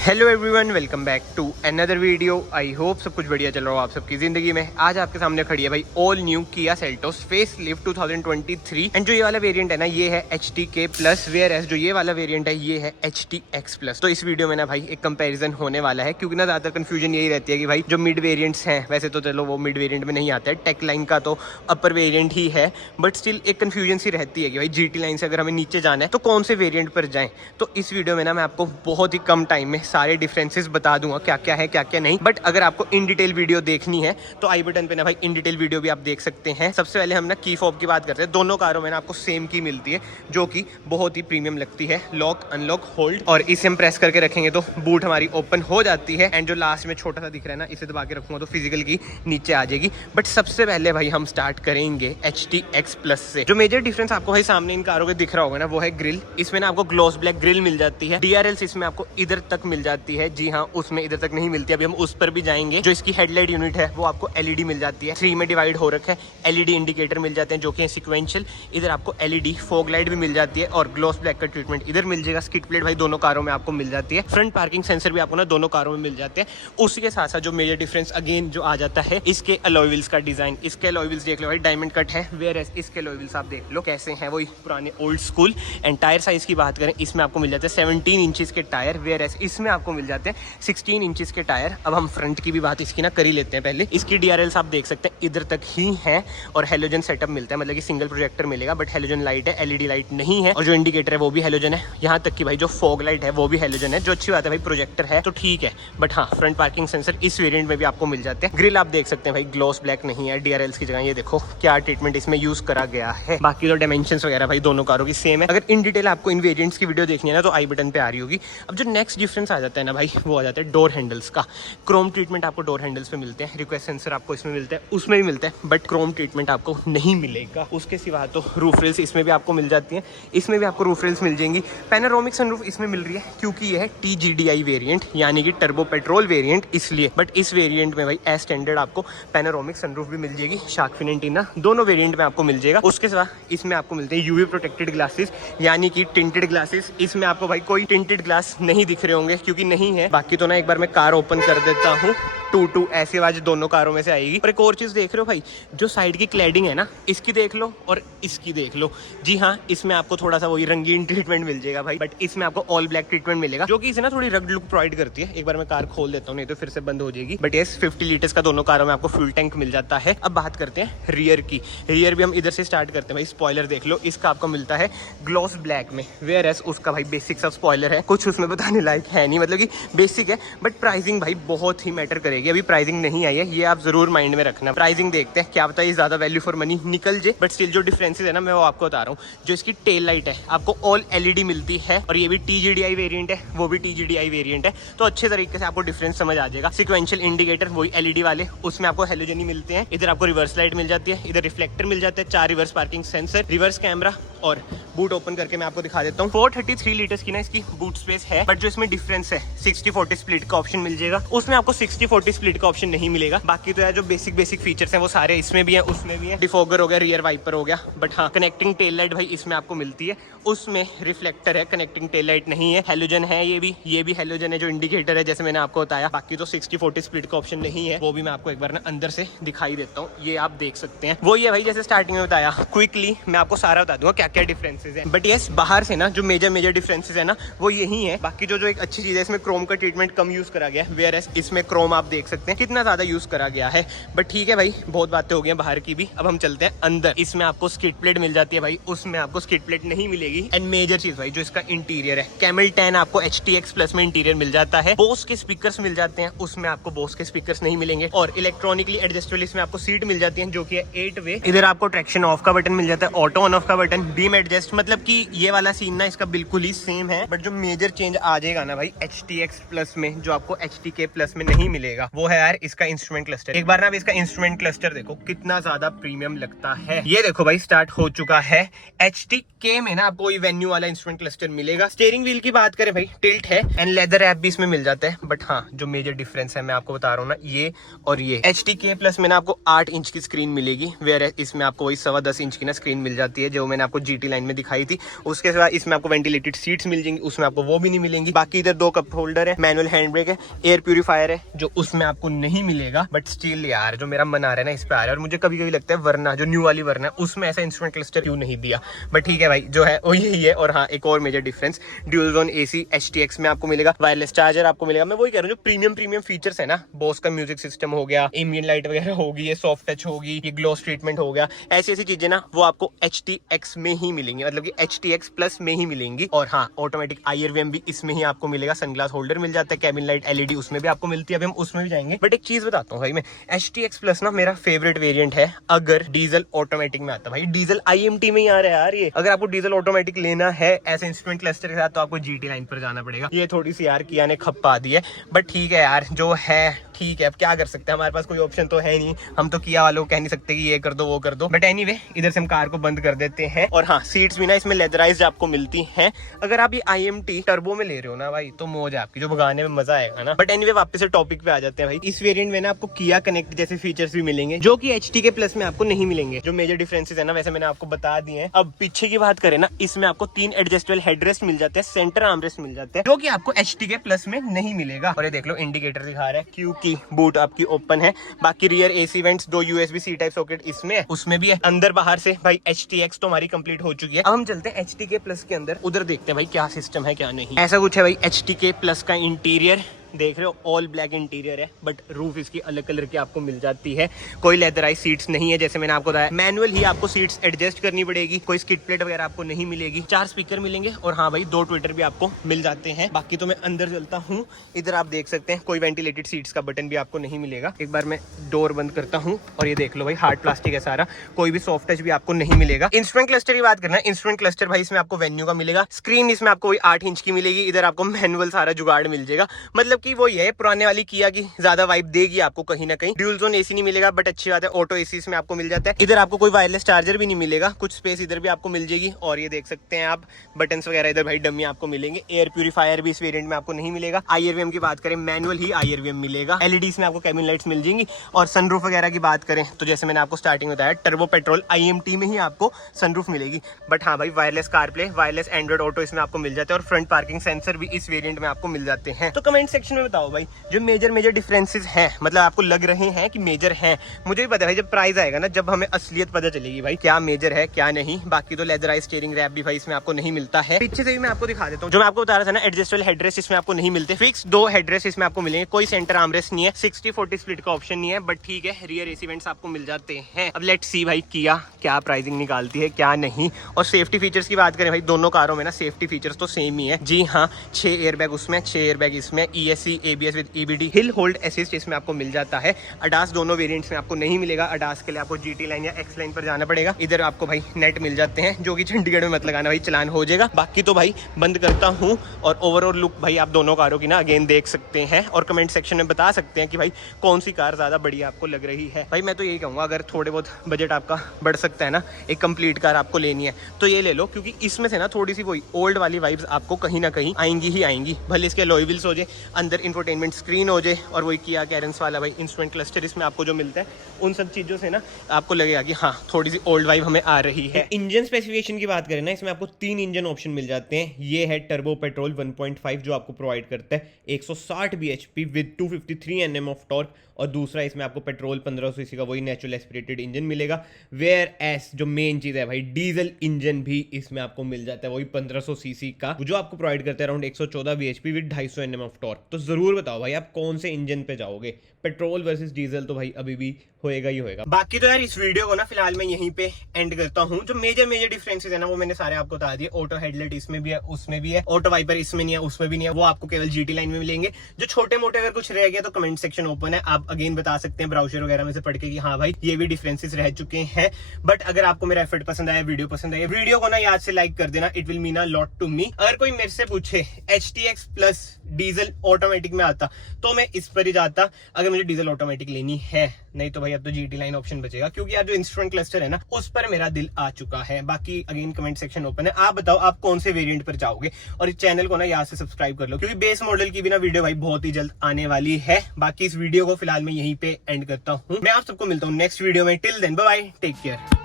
Hello everyone, welcome back to another video. I hope सब कुछ बढ़िया चल रहा हो आप सबकी ज़िंदगी में। आज आपके सामने खड़ी है भाई all new Kia Seltos face lift 2023 and जो ये वाला वेरिएंट है ना ये है HTK प्लस, वेयर एज जो ये वाला वेरिएंट है ये है HTX प्लस। तो इस वीडियो में ना भाई एक कंपैरिजन होने वाला है, क्योंकि ना ज़्यादातर कंफ्यूजन यही रहती है कि भाई जो मिड वेरियंट्स हैं, वैसे तो चलो वो मिड वेरियंट में नहीं आता है, टेक लाइन का तो अपर वेरियंट ही है, बट स्टिल एक कन्फ्यूजन सी रहती है कि भाई GT लाइन से अगर हमें नीचे जाना है तो कौन से वेरियंट पर जाएं। तो इस वीडियो में ना मैं आपको बहुत ही कम टाइम में सारे डिफरेंसेस बता दूंगा, क्या क्या है क्या क्या नहीं। बट अगर आपको इन डिटेल वीडियो देखनी है तो आई बटन पे ना भाई इन डिटेल वीडियो भी आप देख सकते हैं। सबसे पहले हम ना की फॉब की बात करते हैं। दोनों कारों में ना आपको सेम की मिलती है जो कि बहुत ही प्रीमियम लगती है, लॉक अनलॉक होल्ड, और इसे हम प्रेस करके रखेंगे तो बूट हमारी ओपन हो जाती है। एंड जो लास्ट में छोटा सा दिख रहा है ना, इसे दबा के रखूंगा तो फिजिकल की नीचे आ जाएगी। बट सबसे पहले भाई हम स्टार्ट करेंगे HTX प्लस से। जो मेजर डिफरेंस आपको भाई सामने इन कारों के दिख रहा होगा ना, वो है ग्रिल। इसमें ना आपको ग्लॉस ब्लैक ग्रिल मिल जाती है। DRLs इसमें आपको इधर तक मिल जाती है, जी हाँ, उसमें इधर तक नहीं मिलती। अभी हम उस पर भी जाएंगे। जो इसकी हेडलाइट यूनिट है वो आपको LED मिल जाती है, 3 में डिवाइड हो रखा है। LED इंडिकेटर मिल जाते हैं जो कि सिक्वेंशियल। इधर आपको LED फॉग लाइट भी मिल जाती है और ग्लॉस ब्लैक का ट्रीटमेंट इधर मिल जाएगा। स्किड प्लेट भाई दोनों कारों में आपको मिल जाती है। फ्रंट पार्किंग सेंसर भी आपको ना दोनों कारों में मिल जाते हैं। उसी के साथ साथ जो मेजर डिफरेंस अगेन जो आ जाता है, इसके अलॉय व्हील्स का डिजाइन। इसके अलॉय व्हील्स देख लो भाई, डायमंड कट है, वेयर एज इसके अलॉय व्हील्स आप देख लो कैसे हैं, वही पुराने old school. And tyre size की बात करें, इसमें आपको मिल जाते हैं 17 इंचेस के टायर, वेयर एज इसमें आपको मिल जाते हैं 16 इंचेस के टायर। अब हम फ्रंट की भी बात इसकी ना कर ही लेते हैं पहले। इसकी DRLs आप देख सकते हैं इधर तक ही है और हेलोजन सेटअप मिलता है, मतलब कि सिंगल प्रोजेक्टर मिलेगा, बट हेलोजन लाइट है, LED लाइट नहीं है। और जो इंडिकेटर है वो भी हेलोजन है, यहाँ तक कि भाई जो फॉग लाइट है वो भी हेलोजन है, जो अच्छी बात है भाई, प्रोजेक्टर है तो ठीक है। बट हाँ, फ्रंट पार्किंग सेंसर इस वेरिएंट में भी आपको मिल जाते हैं। ग्रिल आप देख सकते हैं भाई, ग्लॉस ब्लैक नहीं है, DRLs की जगह ये देखो क्या ट्रीटमेंट इसमें यूज करा गया है। बाकी तो डायमेंशंस वगैरह भाई दोनों कारों की सेम है। अगर इन डिटेल आपको इन वेरिएंट्स की वीडियो देखनी है ना तो आई बटन पे आ रही होगी। अब जो नेक्स्ट डिफरेंस आ जाता है ना भाई, वो आ जाता है डोर हैंडल्स का। क्रोम ट्रीटमेंट आपको डोर हैंडल्स पे मिलते हैं, रिक्वेस्ट सेंसर आपको इसमें मिलता है, उसमें भी मिलता है, बट क्रोम ट्रीटमेंट आपको नहीं मिलेगा। उसके सिवा तो रूफ रेल्स इसमें भी आपको मिल जाती हैं, इसमें भी आपको रूफ रेल्स मिल जाएंगी। पैनोरामिक सनरूफ इसमें मिल रही है क्योंकि यह है TGDI वेरिएंट, यानी कि टर्बो पेट्रोल वेरिएंट, इसलिए। बट इस वेरिएंट में भाई एज स्टैंडर्ड आपको पैनोरामिक सनरूफ भी मिल जाएगी, शार्क फिन एंटीना दोनों वेरिएंट में आपको मिल जाएगा। उसके सिवा इसमें आपको मिलते हैं UV प्रोटेक्टेड ग्लासेस, यानी कि टिंटेड ग्लासेस। इसमें आपको भाई कोई टिंटेड ग्लास नहीं दिख रहे होंगे क्योंकि नहीं है। बाकी तो ना एक बार मैं कार ओपन कर देता हूँ, टू ऐसी आवाज दोनों कारों में से आएगी। और एक और चीज देख रहे हो भाई, जो साइड की क्लैडिंग है ना, इसकी देख लो और इसकी देख लो। जी हाँ, इसमें आपको थोड़ा सा वही रंगीन ट्रीटमेंट मिल जाएगा भाई, बट इसमें आपको ऑल ब्लैक ट्रीटमेंट मिलेगा, जो कि इसे ना थोड़ी रग्ड लुक प्रोवाइड करती है। एक बार मैं कार खोल देता हूँ, नहीं तो फिर से बंद हो जाएगी। बट यस, 50 लीटर्स का दोनों कारों में आपको फ्यूल टैंक मिल जाता है। अब बात करते हैं रियर की। रियर भी हम इधर से स्टार्ट करते हैं भाई। स्पॉइलर देख लो, इसका आपको मिलता है ग्लॉस ब्लैक में, वेयर एज उसका भाई बेसिक सा स्पॉइलर है, कुछ उसमें बताने लायक है नहीं, मतलब कि बेसिक है। बट प्राइसिंग भाई बहुत ही मैटर करेगी। अभी प्राइसिंग नहीं आई है, ये आप जरूर माइंड में रखना। प्राइसिंग देखते हैं, क्या पता ये ज्यादा वैल्यू फॉर मनी निकल जाए। बट स्टिल जो डिफरेंसेस है ना, मैं वो आपको बता रहा हूँ। जो इसकी टेल लाइट है आपको ऑल LED मिलती है, और ये भी TGDI वेरिएंट है, वो भी TGDI वेरिएंट है, तो अच्छे तरीके से आपको डिफरेंस समझ आ जाएगा। सिक्वेंशियल इंडिकेटर वही LED वाले, उसमें आपको हेलोजन ही मिलते हैं। इधर आपको रिवर्स लाइट मिल जाती है, इधर रिफ्लेक्टर मिल जाता है, 4 reverse parking sensor, reverse camera. और बूट ओपन करके मैं आपको दिखा देता हूँ। 433 लीटर्स की ना इसकी बूट स्पेस है, बट जो इसमें डिफरेंस है 60-40 स्प्लिट का ऑप्शन मिल जाएगा, उसमें आपको 60-40 स्प्लिट का ऑप्शन नहीं मिलेगा। बाकी तो यार जो बेसिक फीचर्स हैं वो सारे इसमें भी है, उसमें भी है। डिफॉगर हो गया, रियर वाइपर हो गया, बट हाँ, कनेक्टिंग टेल लाइट भाई इसमें आपको मिलती है, उसमें रिफ्लेक्टर है, कनेक्टिंग टेल लाइट नहीं है। हेलोजन है, ये भी हेलोजन है, जो इंडिकेटर है जैसे मैंने आपको बताया। बाकी तो 60-40 स्प्लिट का ऑप्शन नहीं है, वो भी मैं आपको एक बार ना अंदर से दिखाई देता हूँ, ये आप देख सकते हैं। वो ये भाई जैसे स्टार्टिंग में बताया, क्विकली मैं आपको सारा बता दूंगा क्या क्या डिफरेंसेस है। बट यस, बाहर से ना जो मेजर डिफरेंसेस है ना वो यही है। बाकी जो एक अच्छी चीज है, इसमें क्रोम का ट्रीटमेंट कम यूज करा गया है, वेयर एज इसमें क्रोम आप देख सकते हैं कितना ज्यादा यूज करा गया है। बट ठीक है भाई, बहुत बातें हो गई हैं बाहर की भी। अब हम चलते हैं अंदर। इसमें आपको स्किड प्लेट मिल जाती है भाई, उसमें आपको स्किड प्लेट नहीं मिलेगी। एंड मेजर चीज भाई जो इसका इंटीरियर है, कैमल टैन आपको HTX प्लस में इंटीरियर मिल जाता है। बोस के स्पीकर्स मिल जाते हैं, उसमें आपको बोस के स्पीकर्स नहीं मिलेंगे। और इलेक्ट्रॉनिकली एडजस्टेबल इसमें आपको सीट मिल जाती है, जो कि है 8 वे। इधर आपको ट्रैक्शन ऑफ का बटन मिल जाता है, ऑटो ऑन ऑफ का बटन, बीम एडजस्ट, मतलब कि ये वाला सीन ना इसका बिल्कुल ही सेम है। बट जो मेजर चेंज आ जाएगा ना भाई HTX प्लस में, जो आपको HTK प्लस में नहीं मिलेगा, वो है यार इसका इंस्ट्रूमेंट क्लस्टर। एक बार ना इसका इंस्ट्रूमेंट क्लस्टर देखो कितना ज्यादा प्रीमियम लगता है। ये देखो भाई स्टार्ट हो चुका है। HTK में ना आपको वेन्यू वाला इंस्ट्रूमेंट क्लस्टर मिलेगा। स्टीयरिंग व्हील की बात करें भाई, टिल्ट है एंड लेदर ऐप भी इसमें मिल जाता है। बट हाँ, जो मेजर डिफरेंस है मैं आपको बता रहा हूँ ना, ये और ये HTK प्लस में ना आपको 8 इंच की स्क्रीन मिलेगी, वेयर इसमें आपको वही 10.25 इंच की ना स्क्रीन मिल जाती है, जो मैंने आपको GT लाइन में दिखाई थी। उसके बाद इसमें आपको वेंटिलेटेड सीट्स मिल जाएंगी, उसमें आपको वो भी नहीं मिलेंगी। बाकी इधर 2 कप होल्डर है, मैनुअल हैंड ब्रेक है, एयर प्यूरीफायर है जो उसमें आपको नहीं मिलेगा। बट स्टिल यार जो मेरा मन आ रहा है ना इस पे आ रहा है, और मुझे कभी कभी लगता है वरना जो न्यू वाली वरना है उसमें ऐसा इंस्ट्रूमेंट क्लस्टर क्यों नहीं दिया। बट ठीक है भाई, जो है वो यही है। और हाँ, एक और major difference, dual zone AC HTX में आपको मिलेगा, वायरलेस चार्जर आपको मिलेगा। मैं वही कह रहा हूँ, जो प्रीमियम फीचर्स है ना, बोस का म्यूजिक सिस्टम हो गया, एम्बिएंट लाइट वगैरह होगी, ये सॉफ्ट टच होगी, ये ग्लोस ट्रीटमेंट हो गया, ऐसी चीजें ना वो आपको HTX में ही मिलेंगी, मतलब कि HTX प्लस में ही मिलेंगी। और हाँ, ऑटोमेटिक IRVM भी इसमें ही आपको मिलेगा, सनग्लास होल्डर मिल जाता है, कैबिन लाइट LED उसमें भी आपको मिलती है, अभी हम उसमें भी जाएंगे। बट एक चीज बताता हूँ भाई, मैं HTX प्लस ना मेरा फेवरेट वेरिएंट है अगर डीजल ऑटोमेटिक में आता। भाई डीजल IMT में ही आ रहा है यार ये। अगर आपको डीजल ऑटोमेटिक लेना है ऐसे इंस्ट्रूमेंट क्लस्टर के साथ तो आपको GT लाइन पर जाना पड़ेगा। ये थोड़ी सी यार किया ने खप्पा दी है, बट ठीक है यार, जो है ठीक है, अब क्या कर सकते हैं, हमारे पास कोई ऑप्शन तो है नहीं, हम तो किया वालों को कह नहीं सकते कि ये कर दो वो कर दो। बट एनीवे, इधर से हम कार को बंद कर देते हैं। और हाँ, सीट्स भी ना इसमें लेदराइज्ड आपको मिलती हैं। अगर आप ये IMT टर्बो में ले रहे हो ना भाई, तो मौज है आपकी, जो भगाने में मजा आएगा ना। बट एनीवे, वापस से टॉपिक पे आ जाते हैं भाई। इस वेरिएंट में ना आपको किया कनेक्ट जैसे फीचर्स भी मिलेंगे जो कि HTK प्लस में आपको नहीं मिलेंगे। जो मेजर डिफरेंसेस है ना, वैसे मैंने आपको बता दिए हैं। अब पीछे की बात करें ना, इसमें आपको 3 एडजस्टेबल हेडरेस्ट मिल जाते हैं, सेंटर आर्मरेस्ट मिल जाते हैं, जो कि आपको HTK प्लस में नहीं मिलेगा। और ये देख लो, इंडिकेटर दिखा रहा है, क्योंकि बूट आपकी ओपन है। बाकी rear AC vents, 2 USB-C type socket इसमें है, उसमें भी है। अंदर बाहर से भाई HTX तो हमारी कंप्लीट हो चुकी है। अब हम चलते हैं HTK प्लस के अंदर, उधर देखते हैं भाई क्या सिस्टम है क्या नहीं। ऐसा कुछ है भाई HTK प्लस का इंटीरियर, देख रहे हो ऑल ब्लैक इंटीरियर है, बट रूफ इसकी अलग कलर की आपको मिल जाती है। कोई लेदराइज सीट्स नहीं है, जैसे मैंने आपको बताया, मैनुअल ही आपको सीट्स एडजस्ट करनी पड़ेगी। कोई स्किड प्लेट वगैरह आपको नहीं मिलेगी। 4 स्पीकर मिलेंगे, और हाँ भाई 2 ट्विटर भी आपको मिल जाते हैं। बाकी तो मैं अंदर चलता हूँ, इधर आप देख सकते हैं कोई वेंटिलेटेड सीट्स का बटन भी आपको नहीं मिलेगा। एक बार मैं डोर बंद करता हूँ, और ये देख लो भाई, हार्ड प्लास्टिक है सारा, कोई भी सॉफ्ट टच भी आपको नहीं मिलेगा। इंस्ट्रूमेंट क्लस्टर की बात करना है, इंस्ट्रूमेंट क्लस्टर भाई इसमें आपको वेन्यू का मिलेगा। स्क्रीन इसमें आपको 8 इंच की मिलेगी। इधर आपको मैनुअल सारा जुगाड़ मिल जाएगा, मतलब कि वो ये है पुराने वाली किया की ज्यादा वाइब देगी आपको कहीं ना कहीं। ड्यूल जोन AC नहीं मिलेगा, बट अच्छी बात है, ऑटो AC इसमें आपको मिल जाता है। इधर आपको कोई वायरलेस चार्जर भी नहीं मिलेगा, कुछ स्पेस इधर भी आपको मिल जाएगी। और ये देख सकते हैं आप, बटन्स वगैरह इधर भाई डमी आपको मिलेंगे। एयर प्यूरीफायर भी इस वेरिएंट में आपको नहीं मिलेगा। IRVM की बात करें, मैनुअल ही IRVM मिलेगा। LEDs में आपको कैबिन लाइट्स मिल जाएंगी। और सनरूफ वगैरह की बात करें तो जैसे मैंने आपको स्टार्टिंग में बताया, टर्बो पेट्रोल IMT में ही आपको सनरूफ मिलेगी। बट हाँ भाई, wireless CarPlay, wireless Android auto इसमें आपको मिल जाता है, और फ्रंट पार्किंग सेंसर भी इस वेरिएंट में आपको मिल जाते हैं। तो कमेंट सेक्शन में बताओ भाई, जो मेजर डिफरेंसेस हैं, मतलब आपको लग रहे हैं कि मेजर हैं। मुझे भी पता है जब प्राइस आएगा ना, जब हमें असलियत पता चलेगी भाई क्या मेजर है क्या नहीं। बाकी तो लेदराइज स्टीयरिंग रैप भी भाई इसमें आपको नहीं मिलता है। पीछे से भी मैं आपको दिखा देता हूँ, जो मैं आपको बता रहा था ना, एडजस्टेबल हेडरेस्ट इसमें आपको नहीं मिलते। फिक्स 2 हेडरेस्ट इसमें आपको मिलेंगे, कोई सेंटर आर्मरेस्ट नहीं है, 60-40 स्प्लिट का ऑप्शन नहीं है। बट ठीक है, रियर AC वेंट्स आपको मिल जाते हैं। अब लेट्स सी भाई किया क्या प्राइसिंग निकालती है क्या नहीं। और सेफ्टी फीचर्स की बात करें भाई, दोनों कारों में ना सेफ्टी फीचर्स तो सेम ही है। जी हाँ, 6 एयरबैग उसमें, 6 एयरबैग इसमें, ESC ABS with EBD, hill hold assist इसमें आपको मिल जाता है। ADAS दोनों वेरिएंट्स में आपको नहीं मिलेगा। ADAS के लिए आपको GT लाइन या X लाइन पर जाना पड़ेगा। इधर आपको भाई नेट मिल जाते हैं, जो कि चंडीगढ़ में मत लगाना भाई, चलान हो जाएगा। बाकी तो भाई बंद करता हूँ, और ओवरऑल लुक भाई आप दोनों कारों की ना अगेन देख सकते हैं, और कमेंट सेक्शन में बता सकते हैं कि भाई कौन सी कार ज्यादा बढ़िया आपको लग रही है। भाई मैं तो यही कहूँगा, अगर थोड़े बहुत बजट आपका बढ़ सकता है ना, एक कंप्लीट कार आपको लेनी है तो ये ले लो, क्योंकि इसमें से ना थोड़ी सी वही ओल्ड वाली वाइब्स आपको कहीं ना कहीं आएंगी ही आएंगी। भले इसके अलॉय व्हील्स हो जाए, अंदर इंफोटेनमेंट स्क्रीन हो जाए, और वही किया कैरेंस वाला भाई इंस्ट्रूमेंट क्लस्टर इसमें आपको जो मिलता है, उन सब चीजों से ना आपको लगेगा कि हाँ थोड़ी सी ओल्ड वाइब हमें आ रही है। इंजन स्पेसिफिकेशन की बात करें ना, इसमें आपको 3 इंजन ऑप्शन मिल जाते हैं। ये है टर्बो पेट्रोल 1.5 जो आपको प्रोवाइड करता है 160 bhp with 253 Nm of torque, और दूसरा इसमें आपको पेट्रोल 1500 सीसी का वही नेचुरल एस्पिरेटेड इंजन मिलेगा। वेयर एस जो मेन चीज है भाई, डीजल इंजन भी इसमें आपको मिल जाता है, वही 1500 सीसी का, जो आपको प्रोवाइड करता है around 114 bhp with 250 Nm of torque. तो जरूर बताओ भाई आप कौन से इंजन पे जाओगे, पेट्रोल वर्सेस डीजल तो भाई अभी भी होएगा ही होएगा। बाकी तो यार इस वीडियो को ना फिलहाल मैं यहीं पे एंड करता हूँ। जो मेजर डिफरेंसेस है ना, वो मैंने सारे आपको बता दिए। ऑटो हेडलाइट इसमें भी है, उसमें भी है। ऑटो वाइपर इसमें नहीं है, उसमें भी नहीं है, वो आपको केवल GT लाइन में मिलेंगे। जो छोटे मोटे अगर कुछ रह गया तो कमेंट सेक्शन ओपन है, आप अगेन बता सकते हैं ब्राउजर वगैरह में से पढ़ के कि हाँ भाई ये भी डिफरेंसेस रह चुके हैं। बट अगर आपको मेरा एफर्ट पसंद आया, वीडियो पसंद आया, वीडियो को ना याद से लाइक कर देना, it will mean a lot to me. अगर कोई मेरे से पूछे HTX प्लस डीजल ऑटोमेटिक में आता तो मैं इस पर ही जाता, अगर मुझे डीजल ऑटोमेटिक लेनी है। नहीं तो भाई अब तो GT लाइन ऑप्शन बचेगा, क्योंकि यार जो इंस्ट्रूमेंट क्लस्टर है ना, उस पर मेरा दिल आ चुका है। बाकी अगेन कमेंट सेक्शन ओपन है, आप बताओ आप कौन से वेरिएंट पर जाओगे। और इस चैनल को ना यहाँ से सब्सक्राइब कर लो, क्योंकि बेस मॉडल की भी ना वीडियो भाई बहुत ही जल्द आने वाली है। बाकी इस वीडियो को फिलहाल मैं यहीं पे एंड करता हूँ। मैं आप सबको मिलता हूँ नेक्स्ट वीडियो में। Till then bye bye, take care.